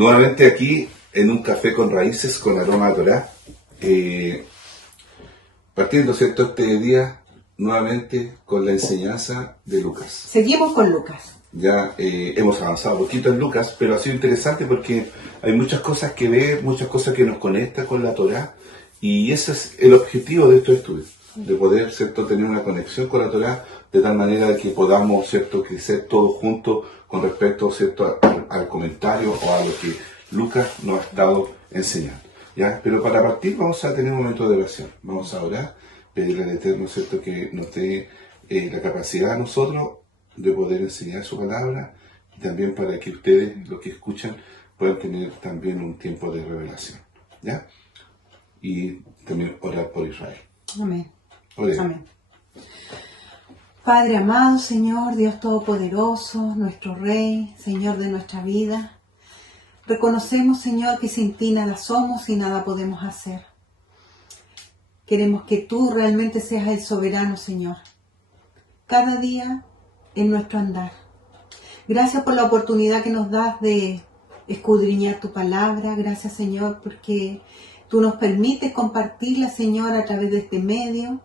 Nuevamente aquí en un café con raíces con aroma a Torá, partiendo, ¿cierto?, este día nuevamente con la enseñanza de Lucas. Seguimos con Lucas. Ya hemos avanzado un poquito en Lucas, pero ha sido interesante porque hay muchas cosas que ver, muchas cosas que nos conectan con la Torá, y ese es el objetivo de estos estudios, de poder, ¿cierto?, tener una conexión con la Torá de tal manera que podamos, ¿cierto?, crecer todos juntos con respecto, ¿cierto?, al comentario o a lo que Lucas nos ha estado enseñando. ¿Ya? Pero para partir vamos a tener un momento de oración. Vamos a orar, pedirle al Eterno, ¿cierto?, que nos dé la capacidad a nosotros de poder enseñar su palabra, y también para que ustedes, los que escuchan, puedan tener también un tiempo de revelación. ¿Ya? Y también orar por Israel. Amén. Oremos. Amén. Padre amado, Señor, Dios Todopoderoso, nuestro Rey, Señor de nuestra vida, reconocemos, Señor, que sin ti nada somos y nada podemos hacer. Queremos que tú realmente seas el soberano, Señor, cada día en nuestro andar. Gracias por la oportunidad que nos das de escudriñar tu palabra. Gracias, Señor, porque tú nos permites compartirla, Señor, a través de este medio.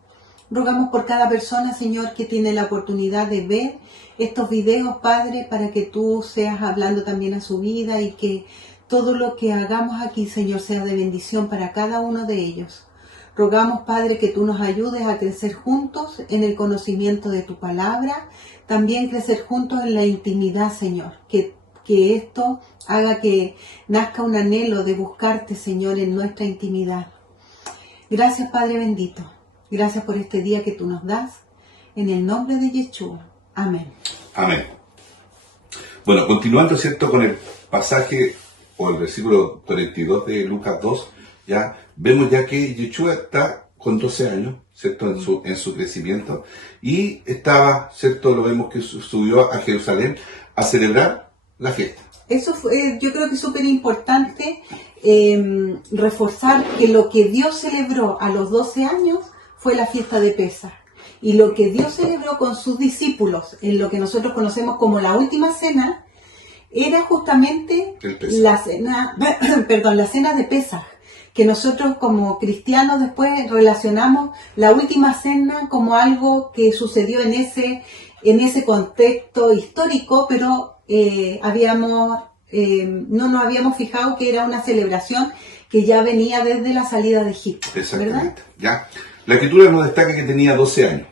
Rogamos por cada persona, Señor, que tiene la oportunidad de ver estos videos, Padre, para que tú seas hablando también a su vida y que todo lo que hagamos aquí, Señor, sea de bendición para cada uno de ellos. Rogamos, Padre, que tú nos ayudes a crecer juntos en el conocimiento de tu palabra, también crecer juntos en la intimidad, Señor, que esto haga que nazca un anhelo de buscarte, Señor, en nuestra intimidad. Gracias, Padre bendito. Gracias por este día que tú nos das. En el nombre de Yeshua. Amén. Amén. Bueno, continuando, ¿cierto?, con el pasaje o el versículo 42 de Lucas 2, ya vemos ya que Yeshua está con 12 años, ¿cierto?, en su crecimiento, y estaba, ¿cierto?, lo vemos que subió a Jerusalén a celebrar la fiesta. Eso fue, yo creo que es súper importante reforzar que lo que Dios celebró a los 12 años fue la fiesta de Pesaj. Y lo que Dios celebró con sus discípulos, en lo que nosotros conocemos como la última cena, era justamente la cena de Pesaj, que nosotros como cristianos después relacionamos la última cena como algo que sucedió en ese contexto histórico, pero no nos habíamos fijado que era una celebración que ya venía desde la salida de Egipto. Exactamente. ¿Verdad? ¿Ya? La Escritura nos destaca que tenía 12 años.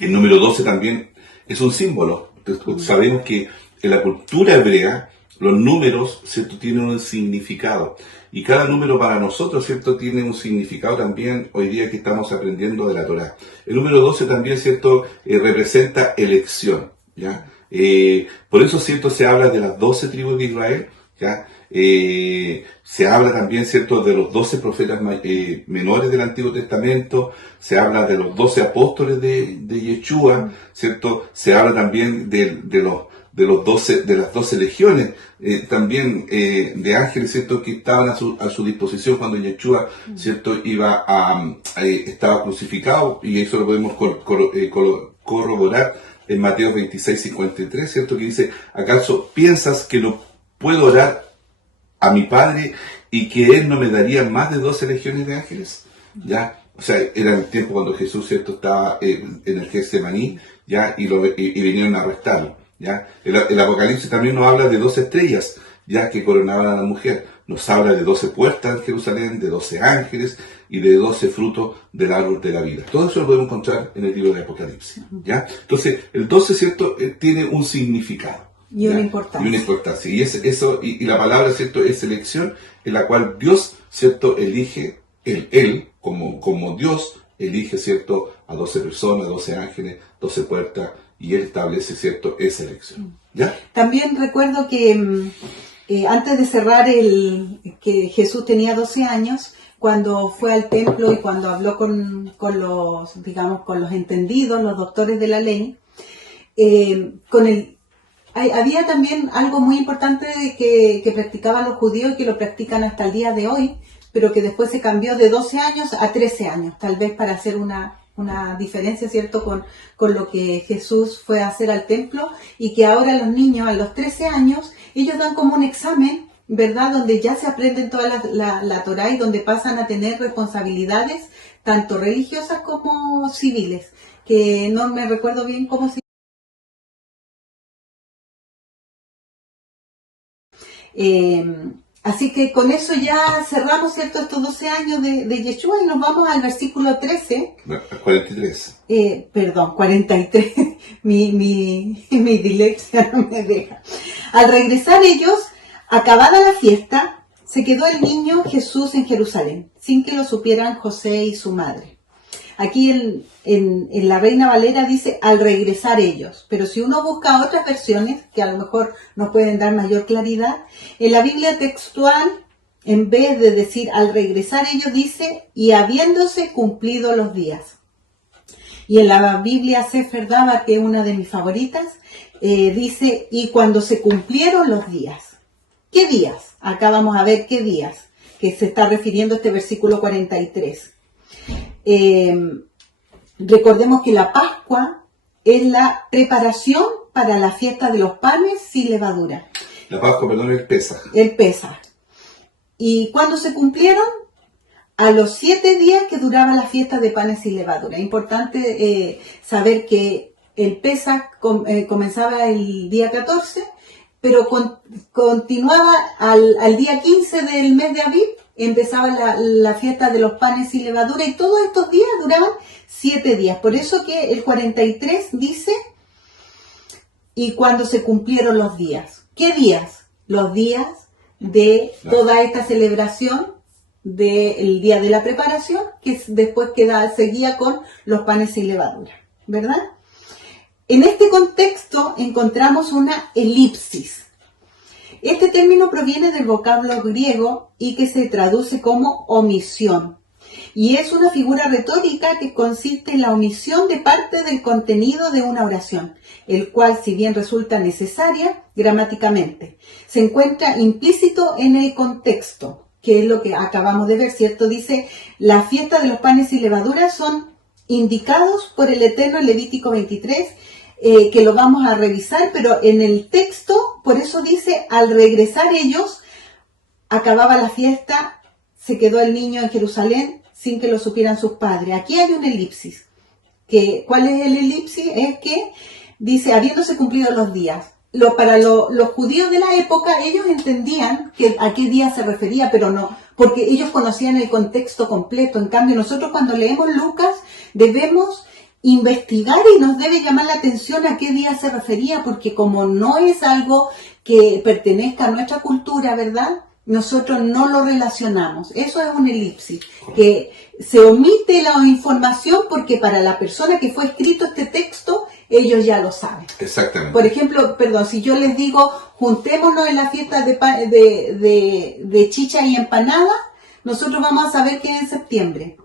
El número 12 también es un símbolo. Sabemos que en la cultura hebrea los números, ¿cierto?, tienen un significado. Y cada número para nosotros, ¿cierto?, tiene un significado también hoy día que estamos aprendiendo de la Torá. El número 12 también, ¿cierto?, representa elección. ¿Ya? Por eso, ¿cierto?, se habla de las 12 tribus de Israel. ¿Ya? Se habla también, ¿cierto?, de los 12 profetas menores del Antiguo Testamento, se habla de los 12 apóstoles de Yeshua, ¿cierto? Se habla también de las 12 legiones, también de ángeles, ¿cierto?, que estaban a su disposición cuando Yeshua, ¿cierto?, estaba crucificado, y eso lo podemos corroborar en Mateo 26:53, ¿cierto?, que dice: ¿acaso piensas que no puedo orar a mi Padre y que Él no me daría más de 12 legiones de ángeles? ¿Ya? O sea, era el tiempo cuando Jesús, ¿cierto?, estaba en el Getsemaní, ¿ya? Y vinieron a arrestarlo, ¿ya? El Apocalipsis también nos habla de 12 estrellas, ya, que coronaban a la mujer. Nos habla de 12 puertas en Jerusalén, de 12 ángeles y de 12 frutos del árbol de la vida. Todo eso lo podemos encontrar en el libro de Apocalipsis, ¿ya? Entonces, el 12, ¿cierto?, tiene un significado. Y una importancia. Y una importancia. Y la palabra, ¿cierto?, es elección, en la cual Dios, ¿cierto?, elige, Él como Dios, elige, ¿cierto?, a 12 personas, 12 ángeles, 12 puertas, y Él establece, ¿cierto?, esa elección. ¿Ya? También recuerdo que antes de cerrar que Jesús tenía 12 años, cuando fue al templo y cuando habló con los entendidos, los doctores de la ley, había también algo muy importante que practicaban los judíos y que lo practican hasta el día de hoy, pero que después se cambió de 12 años a 13 años, tal vez para hacer una diferencia, ¿cierto?, con lo que Jesús fue a hacer al templo, y que ahora los niños a los 13 años, ellos dan como un examen ¿verdad? Donde ya se aprenden toda la Torá y donde pasan a tener responsabilidades tanto religiosas como civiles, que no me recuerdo bien cómo se así que con eso ya cerramos, ¿cierto?, estos 12 años de Yeshua y nos vamos al versículo 13. 43. Perdón, 43. mi dislexia no me deja. Al regresar ellos, acabada la fiesta, se quedó el niño Jesús en Jerusalén, sin que lo supieran José y su madre. Aquí en la Reina Valera dice al regresar ellos, pero si uno busca otras versiones que a lo mejor nos pueden dar mayor claridad, en la Biblia textual, en vez de decir al regresar ellos, dice y habiéndose cumplido los días. Y en la Biblia Sefer Dava, que es una de mis favoritas, dice y cuando se cumplieron los días. ¿Qué días? Acá vamos a ver qué días, que se está refiriendo este versículo 43. Recordemos que la Pascua es la preparación para la fiesta de los panes sin levadura. La Pascua, perdón, es Pesaj. El Pesaj. ¿Y cuándo se cumplieron? A los 7 días que duraba la fiesta de panes sin levadura. Es importante saber que el Pesaj comenzaba el día 14, pero continuaba al día 15 del mes de Aviv. Empezaba la fiesta de los panes sin levadura y todos estos días duraban 7 días. Por eso que el 43 dice, y cuando se cumplieron los días. ¿Qué días? Los días de toda esta celebración del día de la preparación, que después seguía con los panes sin levadura, ¿verdad? En este contexto encontramos una elipsis. Este término proviene del vocablo griego y que se traduce como omisión. Y es una figura retórica que consiste en la omisión de parte del contenido de una oración, el cual, si bien resulta necesaria gramáticamente, se encuentra implícito en el contexto, que es lo que acabamos de ver, ¿cierto? Dice, la fiesta de los panes sin levadura son indicados por el Eterno en Levítico 23, que lo vamos a revisar, pero en el texto, por eso dice, al regresar ellos, acababa la fiesta, se quedó el niño en Jerusalén sin que lo supieran sus padres. Aquí hay una elipsis. ¿Cuál es el elipsis? Es que dice, habiéndose cumplido los días. Para los judíos de la época, ellos entendían a qué día se refería, pero no, porque ellos conocían el contexto completo. En cambio, nosotros cuando leemos Lucas, debemos investigar y nos debe llamar la atención a qué día se refería, porque como no es algo que pertenezca a nuestra cultura, ¿verdad?, nosotros no lo relacionamos. Eso es una elipsis, que se omite la información porque para la persona que fue escrito este texto, ellos ya lo saben. Exactamente. Por ejemplo, si yo les digo, juntémonos en la fiesta de chicha y empanada, nosotros vamos a saber que es en septiembre.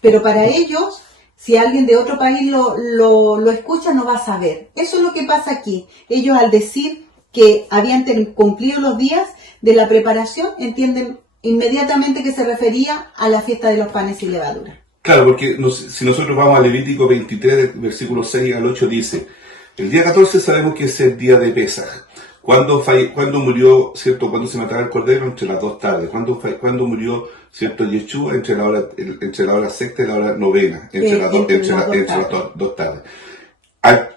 Pero para ellos, si alguien de otro país lo escucha, no va a saber. Eso es lo que pasa aquí. Ellos, al decir que habían cumplido los días de la preparación, entienden inmediatamente que se refería a la fiesta de los panes sin levadura. Claro, porque si nosotros vamos a Levítico 23, versículos 6 al 8, dice, el día 14 sabemos que es el día de Pesaj. ¿Cuándo murió, cierto? ¿Cuándo se mataba el cordero? Entre las 2 tardes. ¿Cuándo murió, cierto, Yeshua? Entre la hora sexta y la hora novena. Entre las 2 tardes. Al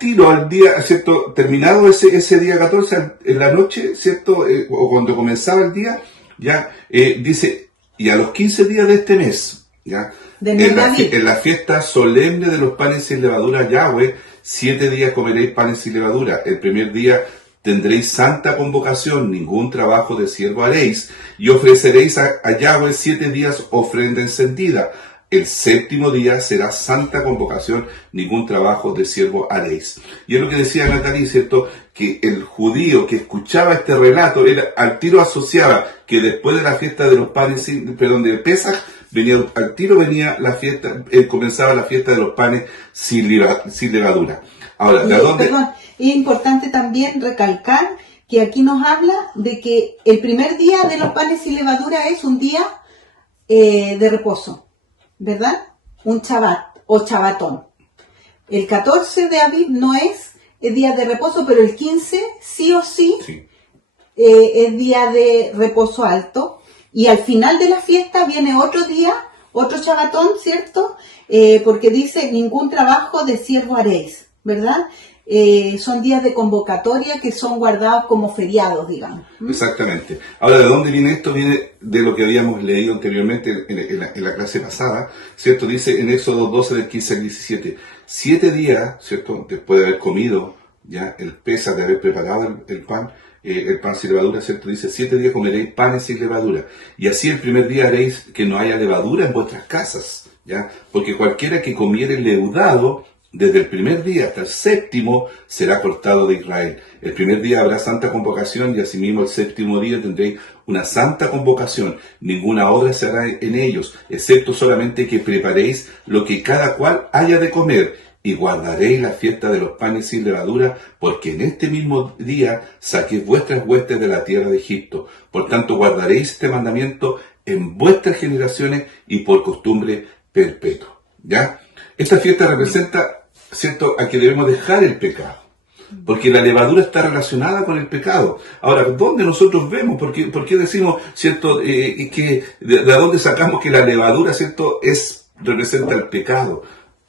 día, ¿cierto? Terminado ese día 14, en la noche, ¿cierto? O cuando comenzaba el día, ya, dice, y a los 15 días de este mes, ya, en la fiesta solemne de los panes sin levadura, Yahweh, 7 días comeréis panes sin levadura. El primer día tendréis santa convocación, ningún trabajo de siervo haréis, y ofreceréis a Yahweh 7 días ofrenda encendida. El 7º día será santa convocación, ningún trabajo de siervo haréis. Y es lo que decía Natalie, ¿cierto? Que el judío que escuchaba este relato, al tiro asociaba que después de la fiesta de los panes, de Pesaj, venía la fiesta, comenzaba la fiesta de los panes sin levadura. Ahora, ¿de dónde? Perdón, es importante también recalcar que aquí nos habla de que el primer día de los panes sin levadura es un día de reposo, ¿verdad? Un Shabbat o Shabbatón. El 14 de Aviv no es el día de reposo, pero el 15 sí o sí. es día de reposo alto, y al final de la fiesta viene otro día, otro Shabbatón, ¿cierto? Porque dice, ningún trabajo de siervo haréis, ¿verdad? Son días de convocatoria que son guardados como feriados, digamos. Exactamente. Ahora, ¿de dónde viene esto? Viene de lo que habíamos leído anteriormente en la clase pasada, ¿cierto? Dice en Éxodo 12, del 15 al 17, 7 días, ¿cierto? Después de haber comido, ya, el pesa, de haber preparado el pan sin levadura, ¿cierto? Dice, 7 días comeréis panes sin levadura, y así el primer día haréis que no haya levadura en vuestras casas, ¿ya? Porque cualquiera que comiere leudado, desde el primer día hasta el séptimo será cortado de Israel. El primer día habrá santa convocación y asimismo el séptimo día tendréis una santa convocación. Ninguna obra se hará en ellos, excepto solamente que preparéis lo que cada cual haya de comer, y guardaréis la fiesta de los panes sin levadura, porque en este mismo día saqué vuestras huestes de la tierra de Egipto. Por tanto, guardaréis este mandamiento en vuestras generaciones y por costumbre perpetua. ¿Ya? Esta fiesta representa, ¿cierto?, a que debemos dejar el pecado, porque la levadura está relacionada con el pecado. Ahora, ¿dónde nosotros vemos? ¿Por qué decimos, ¿cierto?, que de dónde sacamos que la levadura, ¿cierto?, representa el pecado?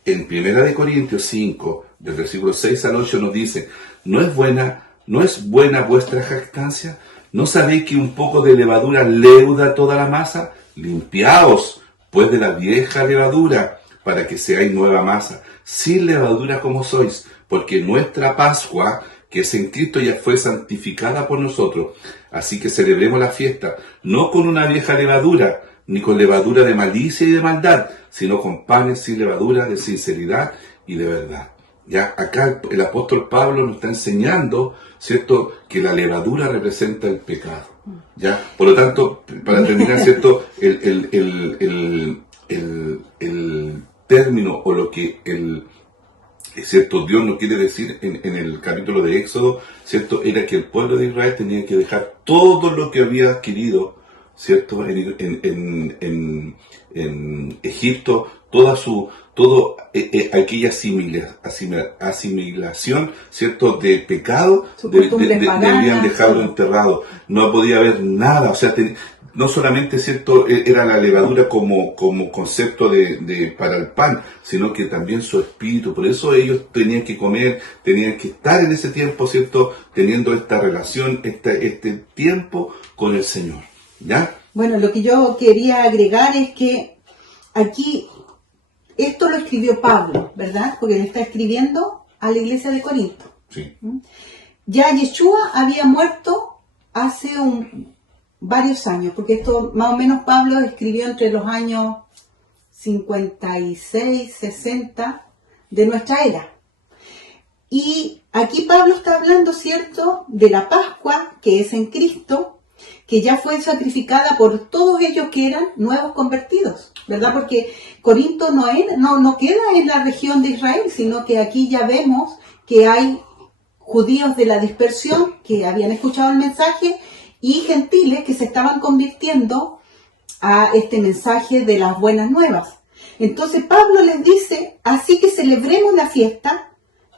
En 1 Corintios 5, del versículo 6 al 8 nos dice, ¿no es buena vuestra jactancia? ¿No sabéis que un poco de levadura leuda toda la masa? Limpiaos, pues, de la vieja levadura, para que seáis nueva masa, sin levadura como sois, porque nuestra Pascua, que es en Cristo, ya fue santificada por nosotros. Así que celebremos la fiesta, no con una vieja levadura, ni con levadura de malicia y de maldad, sino con panes sin levadura, de sinceridad y de verdad. Ya acá el apóstol Pablo nos está enseñando, ¿cierto?, que la levadura representa el pecado. Ya, por lo tanto, para terminar, ¿cierto?, el término o lo que ¿cierto?, Dios nos quiere decir en el capítulo de Éxodo, ¿cierto?, era que el pueblo de Israel tenía que dejar todo lo que había adquirido, ¿cierto?, en Egipto, aquella asimilación, ¿cierto?, de pecado, debían dejarlo enterrado. No podía haber nada, o sea, no solamente, ¿cierto?, era la levadura como concepto para el pan, sino que también su espíritu. Por eso ellos tenían que comer, tenían que estar en ese tiempo, ¿cierto?, teniendo esta relación, este tiempo con el Señor. ¿Ya? Bueno, lo que yo quería agregar es que aquí, esto lo escribió Pablo, ¿verdad? Porque le está escribiendo a la iglesia de Corinto. Sí. Ya Yeshua había muerto hace varios años, porque esto más o menos Pablo escribió entre los años 56, 60 de nuestra era. Y aquí Pablo está hablando, ¿cierto?, de la Pascua, que es en Cristo, que ya fue sacrificada por todos ellos que eran nuevos convertidos, ¿verdad? Porque Corinto no queda en la región de Israel, sino que aquí ya vemos que hay judíos de la dispersión que habían escuchado el mensaje y gentiles que se estaban convirtiendo a este mensaje de las buenas nuevas. Entonces Pablo les dice, así que celebremos la fiesta,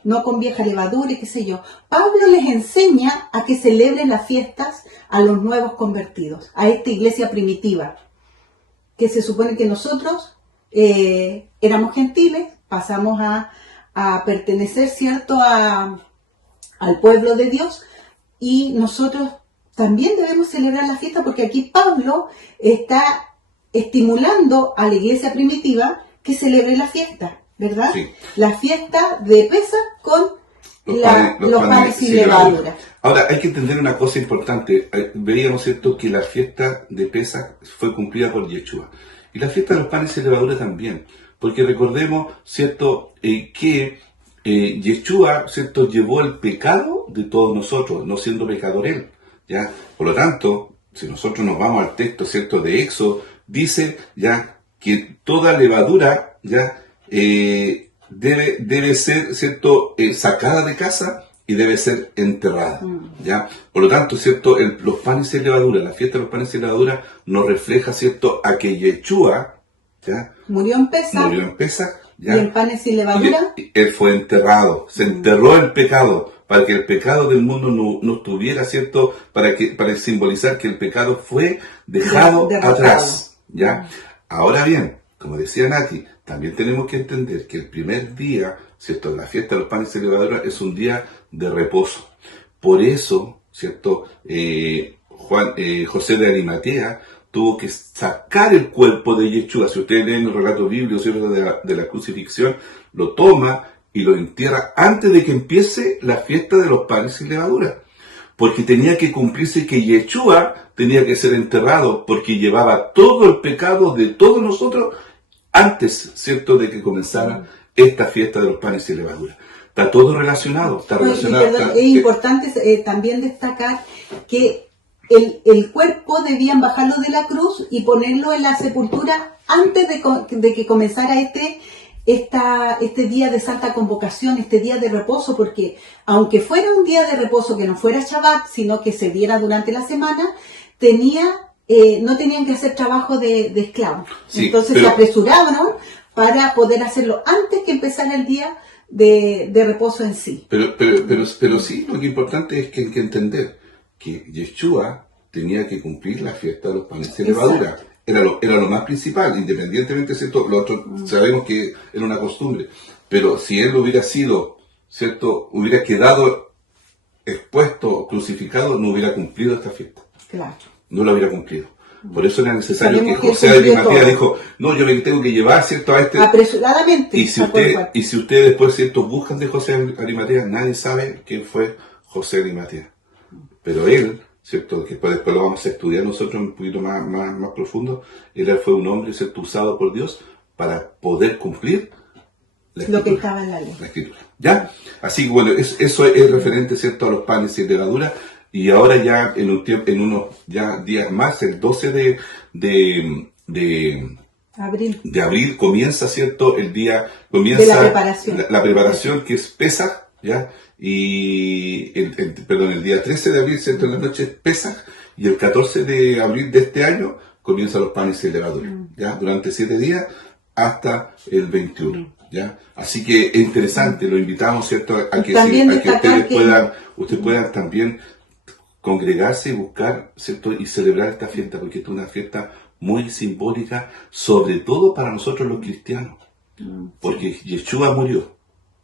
no con vieja levadura y qué sé yo. Pablo les enseña a que celebren las fiestas a los nuevos convertidos, a esta iglesia primitiva, que se supone que nosotros éramos gentiles, pasamos a pertenecer, ¿cierto?, al pueblo de Dios, y nosotros también debemos celebrar la fiesta, porque aquí Pablo está estimulando a la iglesia primitiva que celebre la fiesta, ¿verdad? Sí. La fiesta de Pesaj con los panes sin levadura. Ahora, hay que entender una cosa importante. Veíamos, ¿cierto?, que la fiesta de Pesaj fue cumplida por Yeshua. Y la fiesta de los panes sin levadura también. Porque recordemos, ¿cierto?, que Yeshua, ¿cierto?, llevó el pecado de todos nosotros, no siendo pecador él. ¿Ya? Por lo tanto, si nosotros nos vamos al texto, ¿cierto?, de Éxodo, dice ya que toda levadura ya debe ser, ¿cierto?, sacada de casa y debe ser enterrada. ¿Ya? Por lo tanto, ¿cierto?, los panes sin levadura, la fiesta de los panes sin levadura nos refleja, ¿cierto?, a que Yeshua, ¿ya?, murió en Pesaj, ¿ya?, y el pan sin levadura, él fue enterrado, se enterró el pecado. para que el pecado del mundo no estuviera, ¿cierto? Para simbolizar que el pecado fue dejado atrás, ¿ya? Ahora bien, como decía Nati, también tenemos que entender que el primer día, ¿cierto? La fiesta de los panes y levadura es un día de reposo. Por eso, ¿cierto? José de Arimatea tuvo que sacar el cuerpo de Yeshua. Si ustedes leen el relato bíblico, ¿cierto? de la crucifixión, lo toma y lo entierra antes de que empiece la fiesta de los panes y levadura. Porque tenía que cumplirse que Yeshua tenía que ser enterrado, porque llevaba todo el pecado de todos nosotros antes, ¿cierto?, de que comenzara esta fiesta de los panes y levadura. Está todo relacionado, está relacionado. Es importante también destacar que el cuerpo debían bajarlo de la cruz y ponerlo en la sepultura antes de que comenzara este día de santa convocación, este día de reposo, porque aunque fuera un día de reposo que no fuera Shabbat, sino que se diera durante la semana, no tenían que hacer trabajo de esclavos. Sí, entonces se apresuraron para poder hacerlo antes que empezara el día de reposo en sí. Pero sí, lo que importante es que hay que entender que Yeshua tenía que cumplir la fiesta de los panes de levadura. Era lo más principal, independientemente, ¿cierto? Lo otro sabemos que era una costumbre. Pero si él hubiera sido, ¿cierto? Hubiera quedado expuesto, crucificado, no hubiera cumplido esta fiesta. Claro. No lo hubiera cumplido. Por eso era necesario que José de Arimatea dijo, no, yo me tengo que llevar, ¿cierto? A este... Apresuradamente. Y si ustedes después, ¿cierto? Buscan de José de Arimatea, nadie sabe quién fue José de Arimatea. Pero él, ¿cierto? Que después lo vamos a estudiar nosotros un poquito más profundo. Él fue un hombre, ¿cierto?, usado por Dios para poder cumplir lo que estaba en la ley. La escritura. ¿Ya? Así que bueno, eso es referente, ¿cierto?, a los panes y levadura. Y ahora ya en unos ya días más, el 12 de abril comienza, ¿cierto? El día comienza de la preparación. La preparación, que es Pesaj, ¿ya? Y el día 13 de abril, ¿cierto?, en la noche es Pesaj, y el 14 de abril de este año comienzan los panes y levadura, ¿ya? Durante 7 días hasta el 21, ¿ya? Así que es interesante, lo invitamos, ¿cierto?, a que ustedes puedan también congregarse y buscar, ¿cierto?, y celebrar esta fiesta, porque es una fiesta muy simbólica, sobre todo para nosotros los cristianos, porque Yeshua murió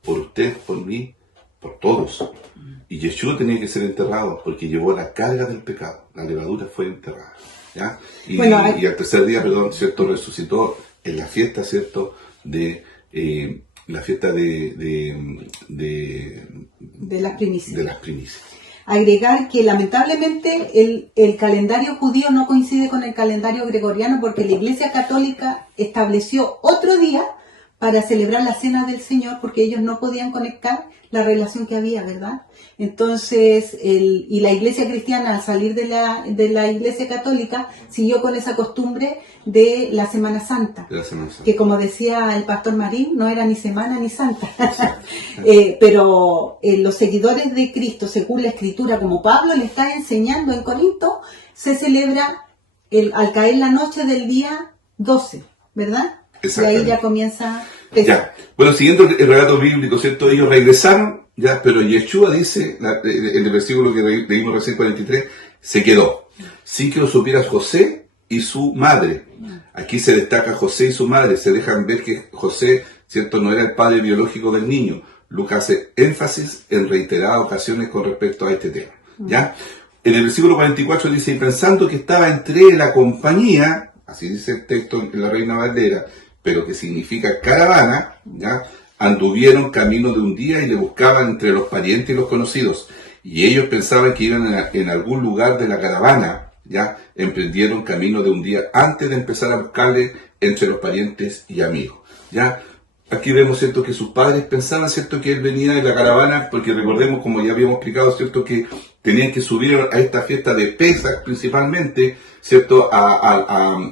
por usted, por mí, por todos, y Yeshua tenía que ser enterrado porque llevó la carga del pecado. La levadura fue enterrada, ¿ya? Y al tercer día, ¿cierto?, resucitó en la fiesta, ¿cierto?, de la fiesta de las primicias. De las primicias. Agregar que lamentablemente el calendario judío no coincide con el calendario gregoriano, porque la Iglesia Católica estableció otro día para celebrar la Cena del Señor, porque ellos no podían conectar la relación que había, ¿verdad? Entonces, y la Iglesia Cristiana, al salir de la Iglesia Católica, siguió con esa costumbre de la Semana Santa, que, como decía el pastor Marín, no era ni semana ni santa. Pero los seguidores de Cristo, según la Escritura, como Pablo le está enseñando en Corinto, se celebra al caer la noche del día 12, ¿verdad? Y ahí ya comienza... Ya. Bueno, siguiendo el relato bíblico, ¿cierto? Ellos regresaron, ya, pero Yeshua dice, en el versículo que leímos recién, 43, se quedó, sin que lo supiera José y su madre. Aquí se destaca José y su madre, se dejan ver que José, ¿cierto?, no era el padre biológico del niño. Lucas hace énfasis en reiteradas ocasiones con respecto a este tema, ¿ya? En el versículo 44 dice, y pensando que estaba entre la compañía, así dice el texto en la Reina Valera, pero que significa caravana, ¿ya?, anduvieron camino de un día y le buscaban entre los parientes y los conocidos. Y ellos pensaban que iban en algún lugar de la caravana, ¿ya? Emprendieron camino de un día antes de empezar a buscarle entre los parientes y amigos, ¿ya? Aquí vemos, ¿cierto?, que sus padres pensaban, ¿cierto?, que él venía de la caravana, porque recordemos, como ya habíamos explicado, ¿cierto?, que tenían que subir a esta fiesta de Pesaj principalmente, ¿cierto?, a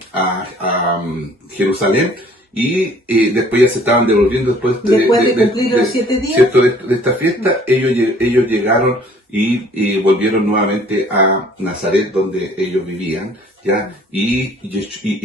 Jerusalén, y después ya se estaban devolviendo después de cumplir los 7 días, ¿cierto?, de esta fiesta. Ellos llegaron y volvieron nuevamente a Nazaret, donde ellos vivían, ¿ya? Y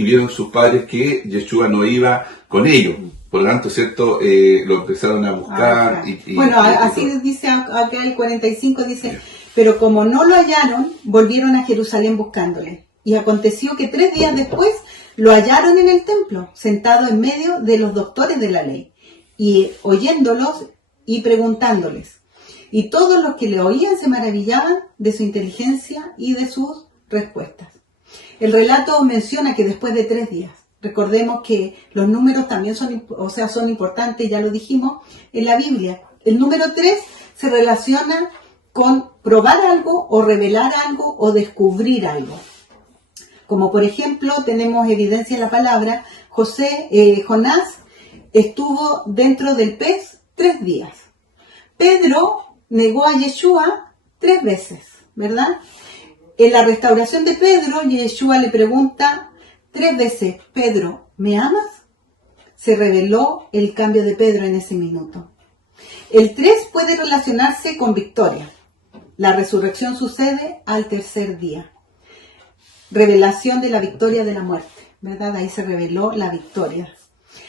vieron sus padres que Yeshua no iba con ellos. por lo tanto, ¿cierto? Lo empezaron a buscar. Bueno, así dice acá el 45, dice, pero como no lo hallaron, volvieron a Jerusalén buscándole. Y aconteció que 3 días después lo hallaron en el templo, sentado en medio de los doctores de la ley, y oyéndolos y preguntándoles. Y todos los que le oían se maravillaban de su inteligencia y de sus respuestas. El relato menciona que después de 3 días, recordemos que los números también son importantes, ya lo dijimos, en la Biblia. El número 3 se relaciona con probar algo o revelar algo o descubrir algo. Como por ejemplo, tenemos evidencia en la palabra, Jonás estuvo dentro del pez 3 días. Pedro negó a Yeshua 3 veces, ¿verdad? En la restauración de Pedro, Yeshua le pregunta 3 veces, Pedro, ¿me amas? Se reveló el cambio de Pedro en ese minuto. El 3 puede relacionarse con victoria. La resurrección sucede al 3er día. Revelación de la victoria de la muerte, ¿verdad? Ahí se reveló la victoria.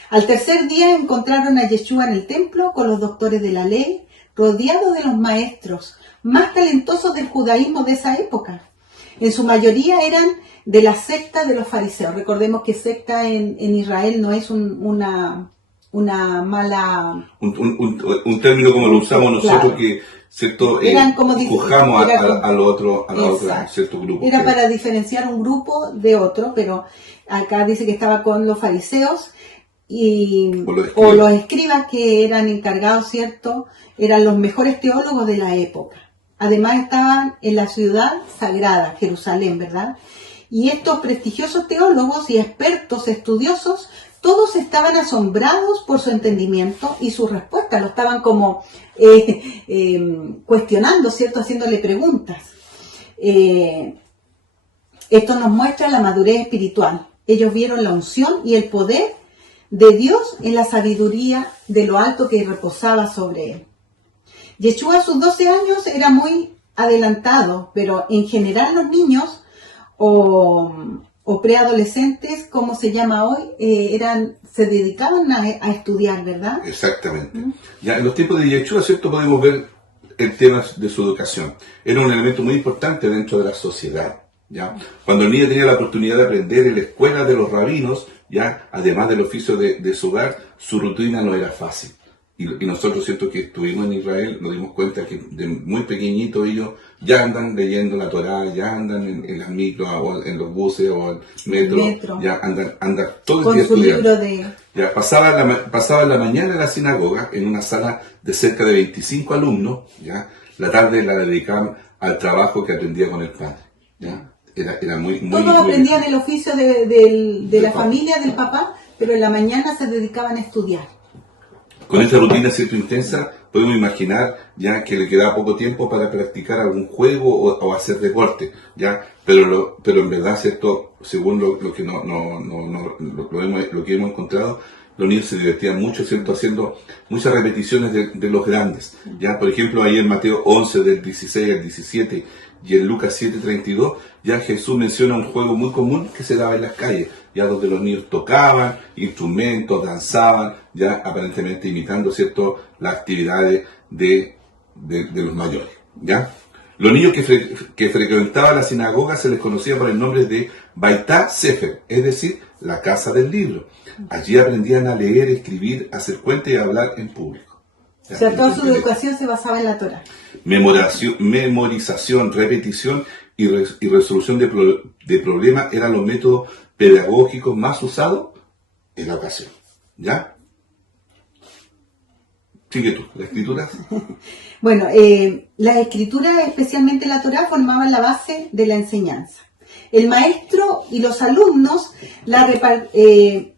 Al 3er día encontraron a Yeshua en el templo con los doctores de la ley, rodeado de los maestros más talentosos del judaísmo de esa época. En su mayoría eran de la secta de los fariseos. Recordemos que secta en Israel no es una mala... Un término como lo usamos nosotros, claro, que cierto, juzgamos a lo otro, cierto grupo. Era para diferenciar un grupo de otro, pero acá dice que estaba con los fariseos o los escribas que eran encargados, ¿cierto? Eran los mejores teólogos de la época. Además estaban en la ciudad sagrada, Jerusalén, ¿verdad? Y estos prestigiosos teólogos y expertos estudiosos, todos estaban asombrados por su entendimiento y sus respuestas. Lo estaban como cuestionando, ¿cierto? Haciéndole preguntas. Esto nos muestra la madurez espiritual. Ellos vieron la unción y el poder de Dios en la sabiduría de lo alto que reposaba sobre él. Yeshua a sus 12 años era muy adelantado, pero en general los niños o preadolescentes, como se llama hoy, se dedicaban a estudiar, ¿verdad? Exactamente. Ya en los tiempos de Yeshua, ¿cierto? Podemos ver el tema de su educación. Era un elemento muy importante dentro de la sociedad, ¿ya? Cuando el niño tenía la oportunidad de aprender en la escuela de los rabinos, ya, además del oficio de su hogar, su rutina no era fácil. Y nosotros, cierto, que estuvimos en Israel, nos dimos cuenta que de muy pequeñitos ellos ya andan leyendo la Torá, ya andan en las micros, o en los buses, o en metro, ya andan todo el día estudiando. Ya pasaba la mañana en la sinagoga, en una sala de cerca de 25 alumnos, ya, la tarde la dedicaban al trabajo que aprendía con el padre, ya. Era muy todos aprendían el oficio de la familia, del papá, pero en la mañana se dedicaban a estudiar. Con esta rutina cierto intensa, podemos imaginar ya que le quedaba poco tiempo para practicar algún juego o hacer deporte, ya, pero en verdad, cierto, según lo que lo que hemos encontrado, los niños se divertían mucho, cierto, haciendo muchas repeticiones de los grandes, ya, por ejemplo, ahí en Mateo 11 del 16 al 17 y en Lucas 7:32, ya Jesús menciona un juego muy común que se daba en las calles, ya donde los niños tocaban instrumentos, danzaban, ya aparentemente imitando, ¿cierto?, las actividades de los mayores, ¿ya? Los niños que frecuentaban la sinagoga se les conocía por el nombre de Baitá Sefer, es decir, la casa del libro. Allí aprendían a leer, escribir, hacer cuentas y hablar en público. O sea, toda su educación se basaba en la Torá. Memorización, repetición y resolución de problemas eran los métodos pedagógicos más usados en la ocasión. ¿Ya? Sigue tú, ¿la escritura? Bueno, las escrituras, especialmente la Torá, formaban la base de la enseñanza. El maestro y los alumnos la repetían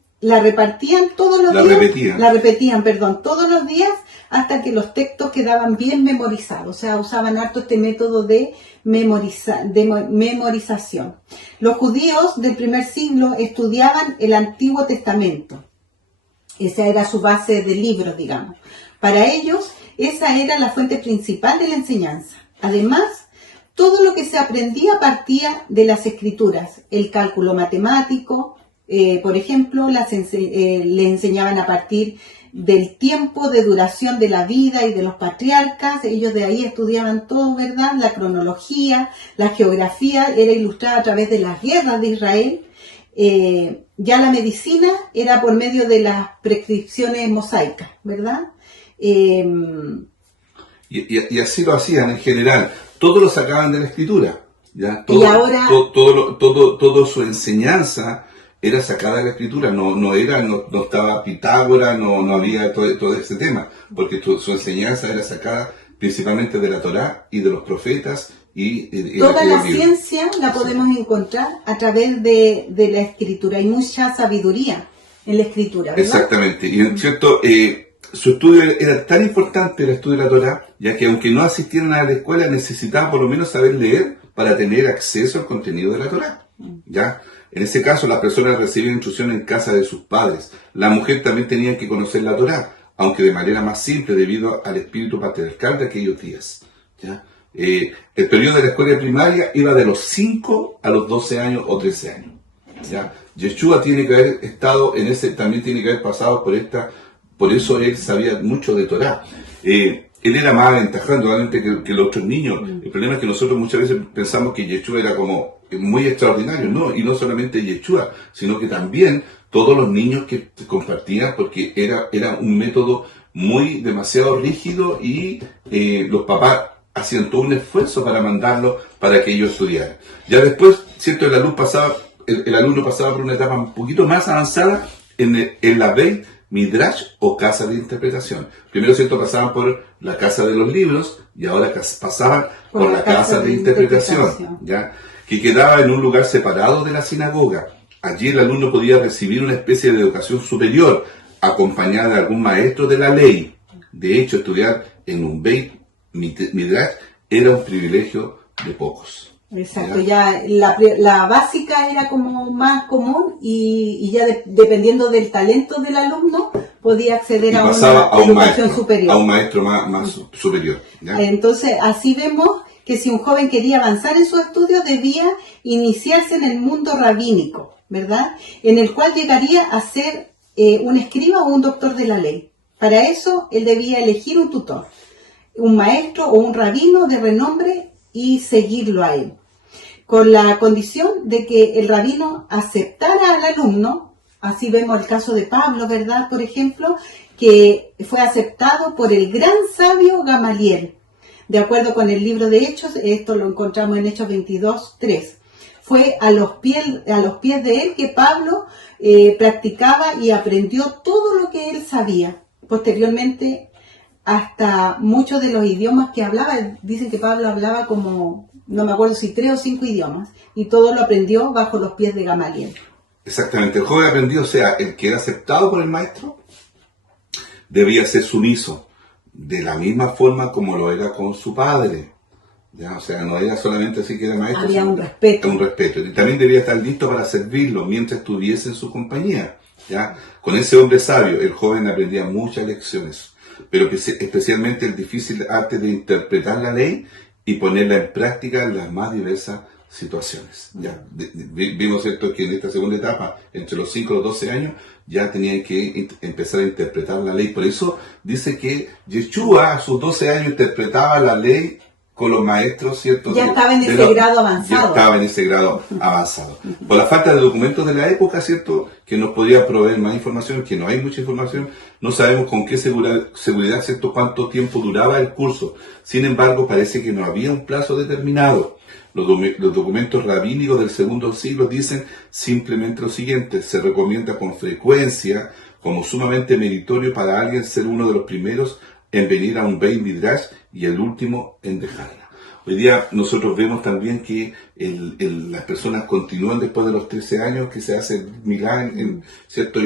todos los días hasta que los textos quedaban bien memorizados. O sea, usaban harto este método de memorización. Los judíos del primer siglo estudiaban el Antiguo Testamento. Esa era su base de libros, digamos. Para ellos, esa era la fuente principal de la enseñanza. Además, todo lo que se aprendía partía de las escrituras, el cálculo matemático, Por ejemplo, le enseñaban a partir del tiempo de duración de la vida y de los patriarcas. Ellos de ahí estudiaban todo, ¿verdad? La cronología, la geografía era ilustrada a través de las guerras de Israel. Ya la medicina era por medio de las prescripciones mosaicas, ¿verdad? Y así lo hacían en general. Todo lo sacaban de la escritura. ¿Ya? Y ahora... Todo su enseñanza era sacada de la escritura. No estaba Pitágoras, no había todo ese tema. Porque su enseñanza era sacada principalmente de la Torá y de los profetas. Toda la ciencia la podemos encontrar a través de la escritura. Hay mucha sabiduría en la escritura, ¿verdad? Exactamente. Y en cierto, su estudio era tan importante, el estudio de la Torá, ya que aunque no asistieran a la escuela, necesitaban por lo menos saber leer para tener acceso al contenido de la Torá. ¿Ya? En ese caso, las personas recibían instrucción en casa de sus padres. La mujer también tenía que conocer la Torá, aunque de manera más simple debido al espíritu patriarcal de aquellos días. ¿Ya? El periodo de la escuela primaria iba de los 5 a los 12 años o 13 años. ¿Ya? Yeshua tiene que haber estado en ese, también tiene que haber pasado por eso él sabía mucho de Torá. Él era más aventajado realmente que los otros niños. El problema es que nosotros muchas veces pensamos que Yeshua era como muy extraordinario, ¿no? Y no solamente Yeshua, sino que también todos los niños que compartían, porque era un método demasiado rígido y los papás hacían todo un esfuerzo para mandarlo para que ellos estudiaran. Ya después, ¿cierto? El alumno pasaba por una etapa un poquito más avanzada en la Beit Midrash o casa de interpretación. Primero, ¿cierto? Pasaban por la casa de los libros y ahora pasaban por la casa de interpretación, ¿ya? Que quedaba en un lugar separado de la sinagoga. Allí el alumno podía recibir una especie de educación superior, acompañada de algún maestro de la ley. De hecho, estudiar en un Beit Midrash era un privilegio de pocos. Exacto, ya la básica era como más común y ya dependiendo del talento del alumno podía acceder a una educación superior. A un maestro más superior. ¿Ya? Entonces, así vemos que si un joven quería avanzar en sus estudios debía iniciarse en el mundo rabínico, ¿verdad? En el cual llegaría a ser un escriba o un doctor de la ley. Para eso, él debía elegir un tutor, un maestro o un rabino de renombre y seguirlo a él, con la condición de que el rabino aceptara al alumno. Así vemos el caso de Pablo, ¿verdad? Por ejemplo, que fue aceptado por el gran sabio Gamaliel. De acuerdo con el libro de Hechos, esto lo encontramos en Hechos 22:3. Fue a los pies de él que Pablo practicaba y aprendió todo lo que él sabía. Posteriormente, hasta muchos de los idiomas que hablaba, dicen que Pablo hablaba como, no me acuerdo si 3 o 5 idiomas, y todo lo aprendió bajo los pies de Gamaliel. Exactamente, el joven aprendió, o sea, el que era aceptado por el maestro, debía ser sumiso, de la misma forma como lo era con su padre. ¿Ya? O sea, no era solamente así que era maestro. Había un respeto. Un respeto. Y también debía estar listo para servirlo mientras estuviese en su compañía. ¿Ya? Con ese hombre sabio, el joven aprendía muchas lecciones, pero especialmente el difícil arte de interpretar la ley y ponerla en práctica en las más diversas situaciones. ¿Ya? Vimos esto que en esta segunda etapa, entre los 5 y los 12 años, ya tenían que empezar a interpretar la ley. Por eso dice que Yeshua a sus 12 años interpretaba la ley con los maestros, ¿cierto? Ya estaba en ese grado avanzado. Ya estaba en ese grado avanzado. Por la falta de documentos de la época, ¿cierto? Que nos podía proveer más información, que no hay mucha información, no sabemos con qué seguridad, ¿cierto? Cuánto tiempo duraba el curso. Sin embargo, parece que no había un plazo determinado. Los documentos rabínicos del segundo siglo dicen simplemente lo siguiente: se recomienda con frecuencia como sumamente meritorio para alguien ser uno de los primeros en venir a un Beit Midrash y el último en dejarla. Hoy día nosotros vemos también que las personas continúan después de los 13 años, que se hace milagro, ¿cierto?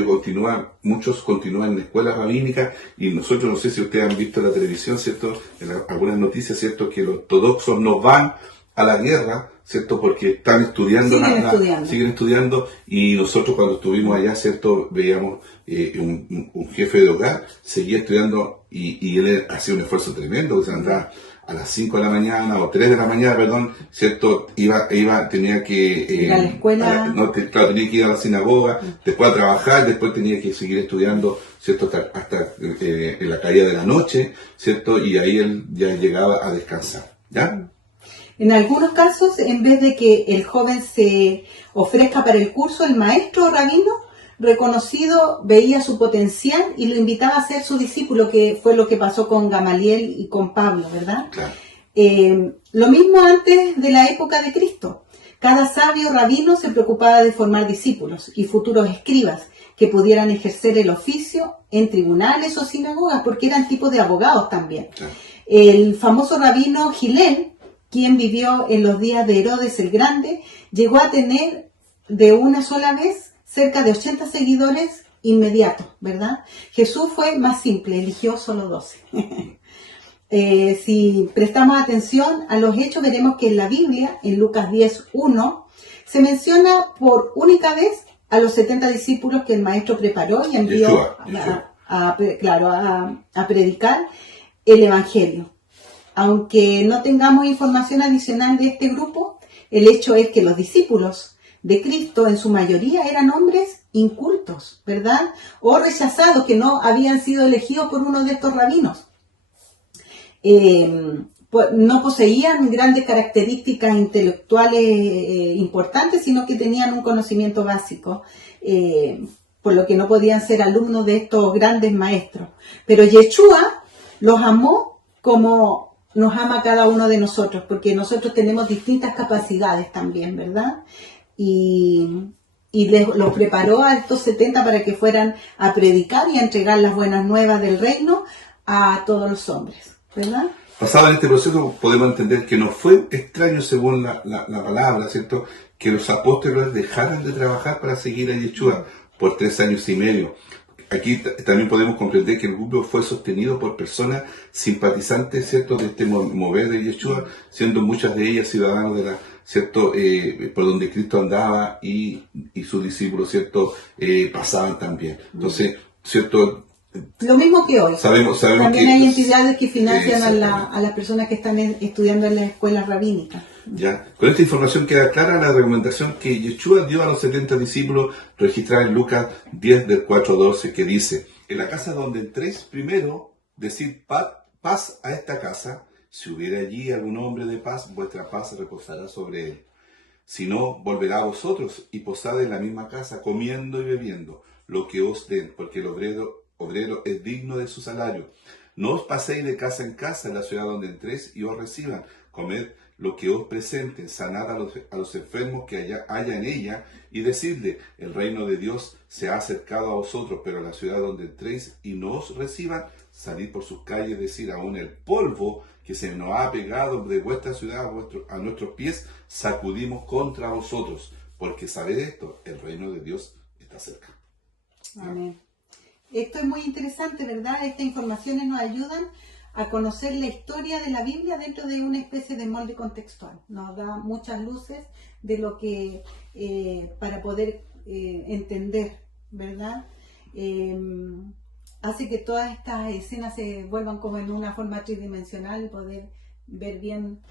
Muchos continúan en escuelas rabínicas, y nosotros, no sé si ustedes han visto en la televisión, ¿cierto? En algunas noticias, ¿cierto? Que los ortodoxos no van a la guerra, ¿cierto? Porque están estudiando. Siguen estudiando, y nosotros cuando estuvimos allá, ¿cierto? Veíamos un jefe de hogar, seguía estudiando, y él hacía un esfuerzo tremendo, o sea, andaba a las 5 de la mañana o 3 de la mañana, perdón, ¿cierto? Tenía que ir a la escuela. Claro, tenía que ir a la sinagoga, después a trabajar, después tenía que seguir estudiando, ¿cierto? Hasta en la caída de la noche, ¿cierto? Y ahí él ya llegaba a descansar, ¿ya? En algunos casos, en vez de que el joven se ofrezca para el curso, el maestro o rabino reconocido veía su potencial y lo invitaba a ser su discípulo, que fue lo que pasó con Gamaliel y con Pablo, ¿verdad? Claro. Lo mismo antes de la época de Cristo. Cada sabio rabino se preocupaba de formar discípulos y futuros escribas que pudieran ejercer el oficio en tribunales o sinagogas, porque eran tipos de abogados también. Claro. El famoso rabino Gilel, quien vivió en los días de Herodes el Grande, llegó a tener de una sola vez cerca de 80 seguidores inmediatos, ¿verdad? Jesús fue más simple, eligió solo 12. Si prestamos atención a los hechos, veremos que en la Biblia, en Lucas 10:1, se menciona por única vez a los 70 discípulos que el maestro preparó y envió a predicar el Evangelio. Aunque no tengamos información adicional de este grupo, el hecho es que los discípulos de Cristo en su mayoría eran hombres incultos, ¿verdad? O rechazados, que no habían sido elegidos por uno de estos rabinos. No poseían grandes características intelectuales importantes, sino que tenían un conocimiento básico, por lo que no podían ser alumnos de estos grandes maestros. Pero Yeshua los amó como nos ama cada uno de nosotros, porque nosotros tenemos distintas capacidades también, ¿verdad? Y los preparó a estos 70 para que fueran a predicar y a entregar las buenas nuevas del reino a todos los hombres, ¿verdad? Basado en este proceso podemos entender que no fue extraño, según la palabra, ¿cierto?, que los apóstoles dejaran de trabajar para seguir a Yeshua por 3 años y medio. Aquí también podemos comprender que el grupo fue sostenido por personas simpatizantes, ¿cierto?, de este mover de Yeshua, siendo muchas de ellas ciudadanos de la, ¿cierto?, por donde Cristo andaba y sus discípulos, ¿cierto?, pasaban también. Entonces, ¿cierto?, lo mismo que hoy. Sabemos también que hay entidades que financian a las personas que están estudiando en las escuelas rabínicas. Ya. Con esta información queda clara la recomendación que Yeshua dio a los 70 discípulos, registrada en Lucas 10, del 4 al 12, que dice: en la casa donde entréis primero, decid paz a esta casa. Si hubiera allí algún hombre de paz, vuestra paz reposará sobre él. Si no, volverá a vosotros y posad en la misma casa, comiendo y bebiendo lo que os den, porque el obrero es digno de su salario. No os paséis de casa en casa en la ciudad donde entréis y os reciban. Comed lo que os presenten, sanad a los enfermos que haya en ella, y decidle: el reino de Dios se ha acercado a vosotros. Pero en la ciudad donde entréis y no os reciban, salid por sus calles, decir: aún el polvo que se nos ha pegado de vuestra ciudad a nuestros pies, sacudimos contra vosotros, porque sabed esto, el reino de Dios está cerca. Amén. Esto es muy interesante, ¿verdad? Estas informaciones nos ayudan a conocer la historia de la Biblia dentro de una especie de molde contextual. Nos da muchas luces de lo que, para poder entender, ¿verdad? Hace que todas estas escenas se vuelvan como en una forma tridimensional y poder ver bien,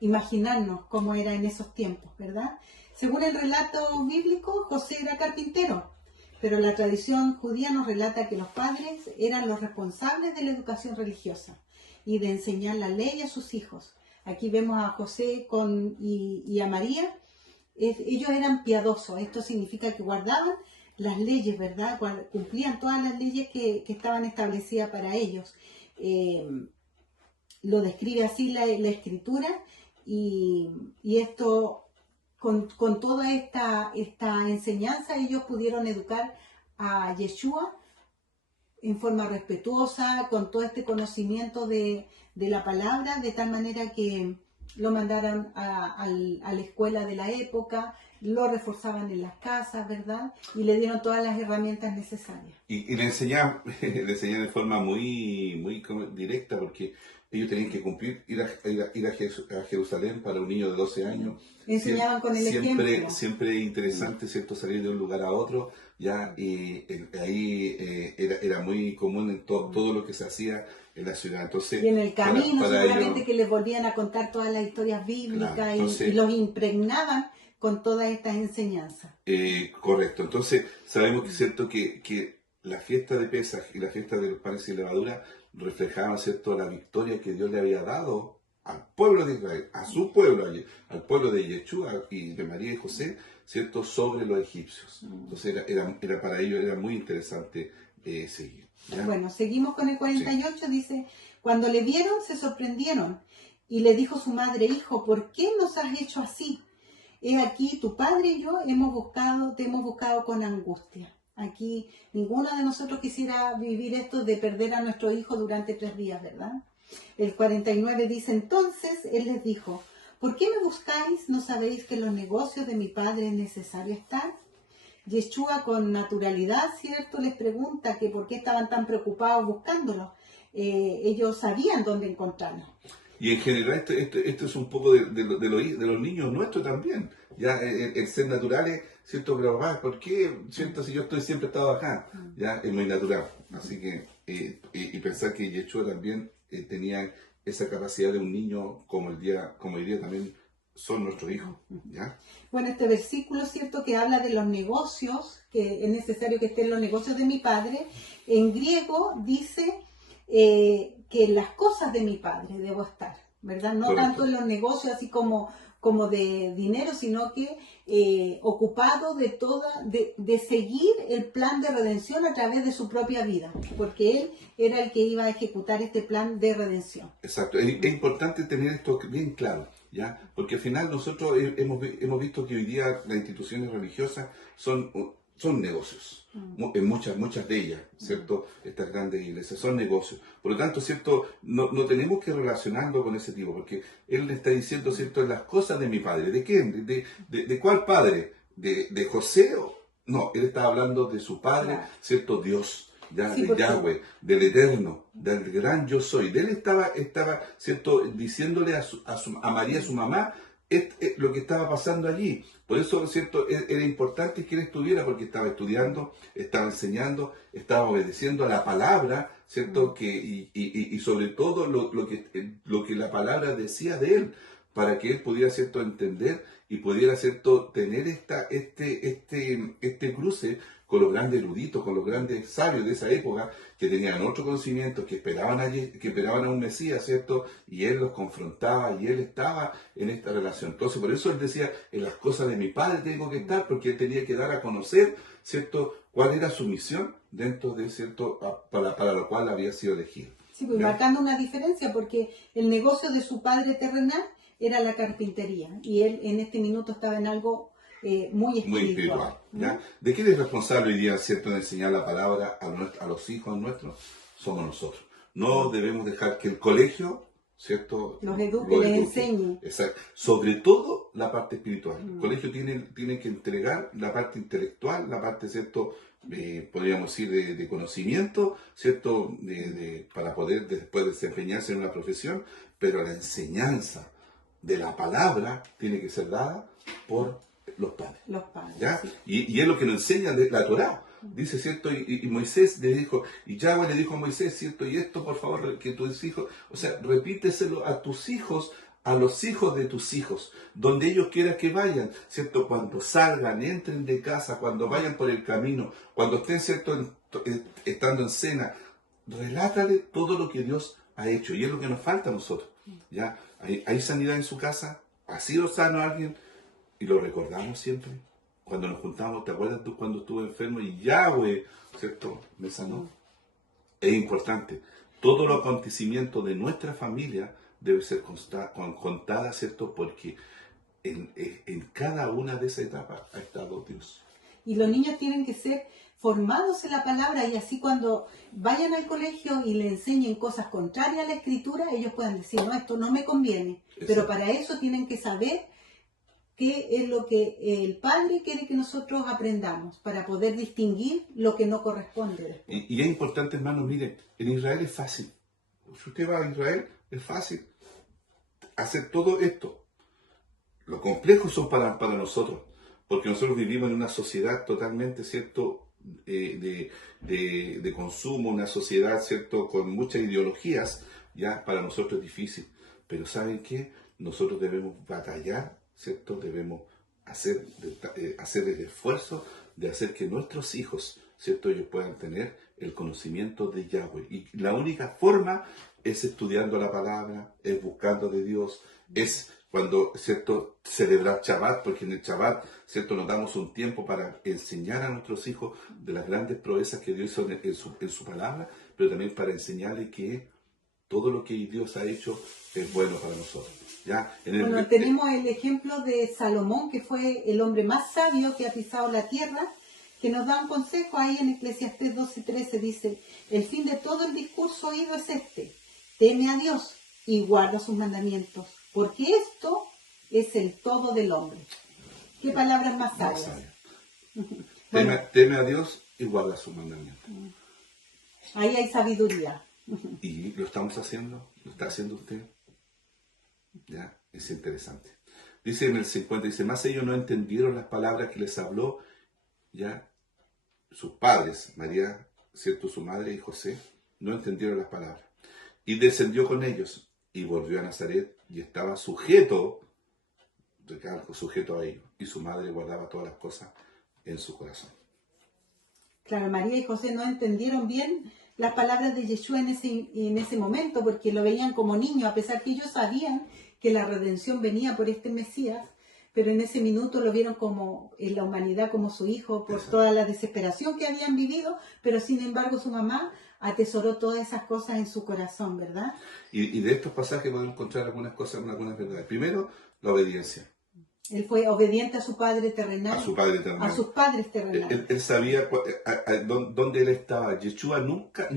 imaginarnos cómo era en esos tiempos, ¿verdad? Según el relato bíblico, José era carpintero, pero la tradición judía nos relata que los padres eran los responsables de la educación religiosa y de enseñar la ley a sus hijos. Aquí vemos a José y a María. Ellos eran piadosos. Esto significa que guardaban las leyes, ¿verdad? Cumplían todas las leyes que estaban establecidas para ellos. Lo describe así la escritura, y esto, con toda esta enseñanza, ellos pudieron educar a Yeshua en forma respetuosa, con todo este conocimiento de la palabra, de tal manera que lo mandaron a la escuela de la época, lo reforzaban en las casas, ¿verdad? Y le dieron todas las herramientas necesarias. Y le enseñaban de forma muy, muy directa, porque ellos tenían que cumplir, ir a Jerusalén para un niño de 12 años. Enseñaban con el ejemplo. Siempre interesante, ¿cierto?, salir de un lugar a otro ya, y ahí era muy común en todo lo que se hacía en la ciudad. Entonces, Y en el camino para seguramente ellos, que les volvían a contar todas las historias bíblicas claro, y entonces, los impregnaban con todas estas enseñanzas. correcto. Entonces, sabemos que es cierto que la fiesta de Pesaj y la fiesta de los panes y levadura reflejaban, ¿cierto?, la victoria que Dios le había dado al pueblo de Israel, a su pueblo, al pueblo de Yeshua y de María y José, ¿cierto?, sobre los egipcios. Entonces, era para ellos era muy interesante seguir. ¿Ya? Bueno, seguimos con el Sí. 48, dice, cuando le vieron se sorprendieron y le dijo su madre, hijo, ¿por qué nos has hecho así? He aquí, tu padre y yo te hemos buscado con angustia. Aquí ninguna de nosotros quisiera vivir esto de perder a nuestro hijo durante 3 días, ¿verdad? El 49 dice, entonces él les dijo, ¿por qué me buscáis? ¿No sabéis que en los negocios de mi padre es necesario estar? Yeshua con naturalidad, ¿cierto? Les pregunta que por qué estaban tan preocupados buscándolo. Ellos sabían dónde encontrarlo. Y en general esto es un poco de los niños nuestros también. Ya el ser naturales, ¿cierto? Pero papá, ¿por qué? ¿Cierto? Si yo estoy siempre he estado acá, ya es muy natural. Así que, y pensar que Yeshua también tenía esa capacidad de un niño como hoy día también son nuestros hijos, ¿ya? Bueno, este versículo, ¿cierto? Que habla de los negocios, que es necesario que estén los negocios de mi padre. En griego dice que en las cosas de mi padre debo estar, ¿verdad? No Correcto. tanto en los negocios así como de dinero, sino que ocupado de seguir el plan de redención a través de su propia vida, porque él era el que iba a ejecutar este plan de redención. Exacto, es importante tener esto bien claro, ¿ya? Porque al final nosotros hemos visto que hoy día las instituciones religiosas son negocios, en muchas de ellas, ¿cierto? Estas grandes iglesias son negocios. Por lo tanto, ¿cierto? No tenemos que relacionarlo con ese tipo, porque él le está diciendo, ¿cierto? En las cosas de mi padre. ¿De quién? ¿De cuál padre? ¿De José? No, él está hablando de su padre, Claro. ¿cierto? Dios. Ya, Sí, de porque Yahweh, del Eterno, del gran yo soy. De él estaba ¿cierto? Diciéndole a María, su mamá, lo que estaba pasando allí. Por eso, ¿cierto? Era importante que él estuviera, porque estaba estudiando, estaba enseñando, estaba obedeciendo a la palabra, ¿cierto? Y sobre todo lo que la palabra decía de él, para que él pudiera, ¿cierto?, entender y pudiera, ¿cierto?, tener este cruce con los grandes eruditos, con los grandes sabios de esa época, que tenían otro conocimiento, que esperaban a un Mesías, ¿cierto? Y él los confrontaba y él estaba en esta relación. Entonces, por eso él decía, en las cosas de mi padre tengo que estar, porque él tenía que dar a conocer, ¿cierto?, cuál era su misión dentro de, ¿cierto?, para lo cual había sido elegido. Sí, pues ¿Ya? marcando una diferencia, porque el negocio de su padre terrenal era la carpintería y él en este minuto estaba en algo muy Muy espiritual. espiritual, ¿ya? ¿De quién es responsable hoy día, cierto, de enseñar la palabra a los hijos nuestros? Somos nosotros. No debemos dejar que el colegio, ¿cierto?, Los eduque, lo les eduque. enseñe. Exacto. Sobre todo la parte espiritual. El colegio tiene que entregar la parte intelectual, la parte, ¿cierto?, podríamos decir, de conocimiento, ¿cierto?, para poder después desempeñarse en una profesión, pero la enseñanza de la palabra tiene que ser dada por los padres. Los padres, ¿Ya? sí. Y es lo que nos enseña de la Torá. Dice, ¿cierto? Y Moisés le dijo, y Yahweh le dijo a Moisés, ¿cierto? Y esto, por favor, que tus hijos, o sea, repíteselo a tus hijos, a los hijos de tus hijos, donde ellos quieran que vayan, ¿cierto? Cuando salgan, entren de casa, cuando vayan por el camino, cuando estén, ¿cierto?, estando en cena, relátale todo lo que Dios ha hecho. Y es lo que nos falta a nosotros, ¿ya? ¿Hay sanidad en su casa? ¿Ha sido sano alguien? Y lo recordamos siempre. Cuando nos juntamos, ¿te acuerdas tú cuando estuve enfermo y Yahweh, ¿cierto?, me sanó? Es importante. Todos los acontecimientos de nuestra familia deben ser contadas, ¿cierto? Porque en cada una de esas etapas ha estado Dios. Y los niños tienen que ser formados en la palabra y así cuando vayan al colegio y le enseñen cosas contrarias a la escritura, ellos puedan decir, no, esto no me conviene. Exacto. Pero para eso tienen que saber qué es lo que el Padre quiere que nosotros aprendamos, para poder distinguir lo que no corresponde después. Y es importante, hermanos, miren, en Israel es fácil. Si usted va a Israel, es fácil hacer todo esto. Lo complejo son para nosotros, porque nosotros vivimos en una sociedad totalmente, ¿cierto?, de consumo, una sociedad, ¿cierto?, con muchas ideologías, ya para nosotros es difícil. Pero ¿saben qué? Nosotros debemos batallar, ¿cierto? Debemos hacer el esfuerzo de hacer que nuestros hijos, ¿cierto?, ellos puedan tener el conocimiento de Yahweh. Y la única forma es estudiando la palabra, es buscando de Dios, es cuando, ¿cierto?, celebrar Shabbat, porque en el Shabbat, ¿cierto?, nos damos un tiempo para enseñar a nuestros hijos de las grandes proezas que Dios hizo en su palabra, pero también para enseñarles que todo lo que Dios ha hecho es bueno para nosotros. ¿Ya? Bueno, tenemos el ejemplo de Salomón, que fue el hombre más sabio que ha pisado la tierra, que nos da un consejo ahí en Eclesiastés 12:13, dice: el fin de todo el discurso oído es este: teme a Dios y guarda sus mandamientos, porque esto es el todo del hombre. ¿Qué palabras más sabias? Bueno, teme a Dios y guarda sus mandamientos. Ahí hay sabiduría. ¿Y lo estamos haciendo? ¿Lo está haciendo usted? Ya, es interesante. Dice en el 50, dice: más ellos no entendieron las palabras que les habló, ya, sus padres, María, cierto, su madre y José, no entendieron las palabras. Y descendió con ellos y volvió a Nazaret y estaba sujeto a ellos. Y su madre guardaba todas las cosas en su corazón. Claro, María y José no entendieron bien las palabras de Yeshua en ese momento, porque lo veían como niño, a pesar que ellos sabían que la redención venía por este Mesías, pero en ese minuto lo vieron como en la humanidad como su hijo, por toda la desesperación que habían vivido, pero sin embargo su mamá atesoró todas esas cosas en su corazón, ¿verdad? Y de estos pasajes podemos encontrar algunas cosas, algunas verdades. Primero, la obediencia. Él fue obediente a su padre terrenal. A su padre terrenal. A sus padres terrenales. Él sabía dónde él estaba. Yeshua nunca,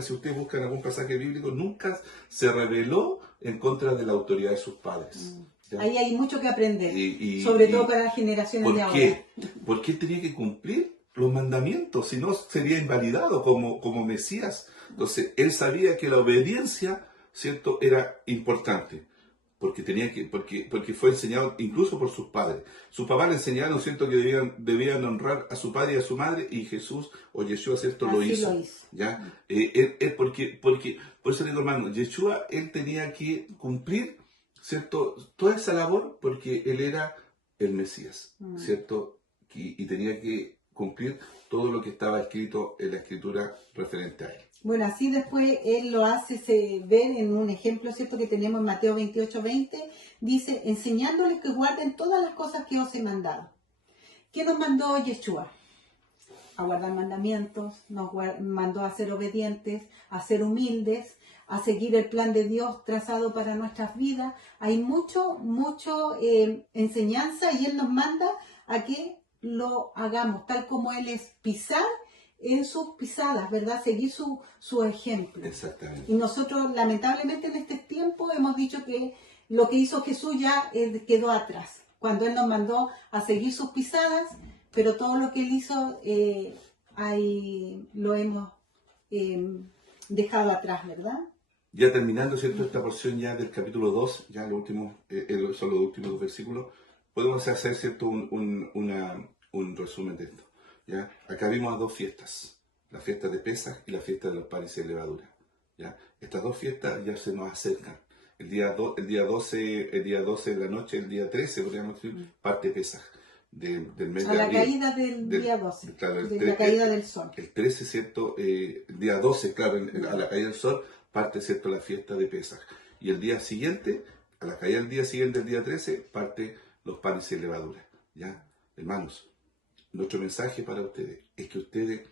si ustedes buscan algún pasaje bíblico, nunca se rebeló en contra de la autoridad de sus padres. ¿Ya? Ahí hay mucho que aprender, sobre todo para las generaciones de ahora. ¿Por qué? Porque él tenía que cumplir los mandamientos, si no sería invalidado como Mesías. Entonces, él sabía que la obediencia, ¿cierto?, era importante. Porque fue enseñado incluso por sus padres. Sus papás le enseñaron, ¿cierto?, que debían honrar a su padre y a su madre, y Jesús o Yeshua, ¿cierto?, lo hizo. ¿Ya? Por eso digo, hermano, Yeshua, él tenía que cumplir, ¿cierto?, toda esa labor, porque él era el Mesías, ¿cierto? Y tenía que cumplir todo lo que estaba escrito en la Escritura referente a él. Bueno, así después él lo hace ver en un ejemplo, ¿cierto?, que tenemos en Mateo 28:20, dice: enseñándoles que guarden todas las cosas que os he mandado. ¿Qué nos mandó Yeshua? A guardar mandamientos, nos mandó a ser obedientes, a ser humildes, a seguir el plan de Dios trazado para nuestras vidas. Hay mucho enseñanza, y Él nos manda a que lo hagamos, tal como Él es, pisar en sus pisadas, ¿verdad? Seguir su ejemplo. Exactamente. Y nosotros, lamentablemente, en este tiempo hemos dicho que lo que hizo Jesús ya quedó atrás, cuando Él nos mandó a seguir sus pisadas, pero todo lo que Él hizo ahí lo hemos dejado atrás, ¿verdad? Ya terminando, ¿cierto?, esta porción ya del capítulo 2, ya son los últimos 2 versículos, podemos hacer, ¿cierto?, un resumen de esto. ¿Ya? Acá vimos a 2 fiestas, la fiesta de Pesaj y la fiesta de los panes y levadura. ¿Ya? Estas 2 fiestas ya se nos acercan. El día 12 de la noche, el día 13, podríamos decir, parte Pesaj del mes de abril. A la caída del día 12, claro, de la caída del sol. El 13, ¿cierto? El día 12, claro, a la caída del sol, parte, ¿cierto?, la fiesta de Pesaj. Y el día siguiente, a la caída del día siguiente, el día 13, parte los panes y levadura. ¿Ya? Hermanos, nuestro mensaje para ustedes es que ustedes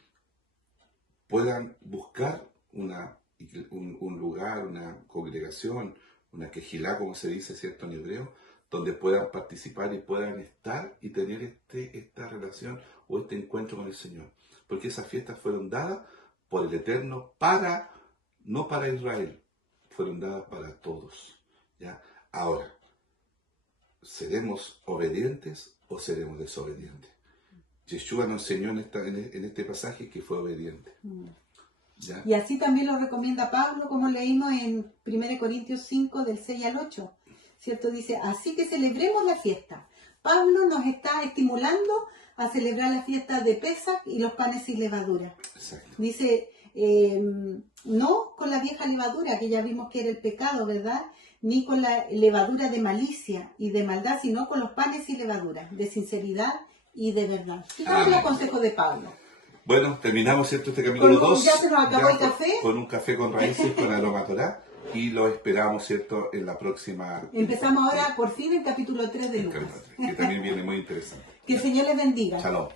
puedan buscar un lugar, una congregación, una quejilá, como se dice, ¿cierto?, en hebreo, donde puedan participar y puedan estar y tener esta relación o este encuentro con el Señor. Porque esas fiestas fueron dadas por el Eterno no para Israel, fueron dadas para todos. ¿Ya? Ahora, ¿seremos obedientes o seremos desobedientes? Yeshua nos enseñó en este pasaje que fue obediente. ¿Ya? Y así también lo recomienda Pablo, como leímos en 1 Corintios 5, del 6 al 8. ¿Cierto? Dice: así que celebremos la fiesta. Pablo nos está estimulando a celebrar la fiesta de Pesach y los panes sin levadura. Exacto. Dice, no con la vieja levadura, que ya vimos que era el pecado, ¿verdad? Ni con la levadura de malicia y de maldad, sino con los panes sin levadura, de sinceridad y de verdad. Fíjate el consejo de Pablo. Bueno, terminamos, ¿cierto?, este capítulo 2. Ya se nos acabó el café. Con un café con raíces, con aroma Torá. Y lo esperamos, ¿cierto?, en la próxima. Empezamos ahora, por fin, el capítulo 3 de Lucas. Que también viene muy interesante. Que el Señor les bendiga. Shalom.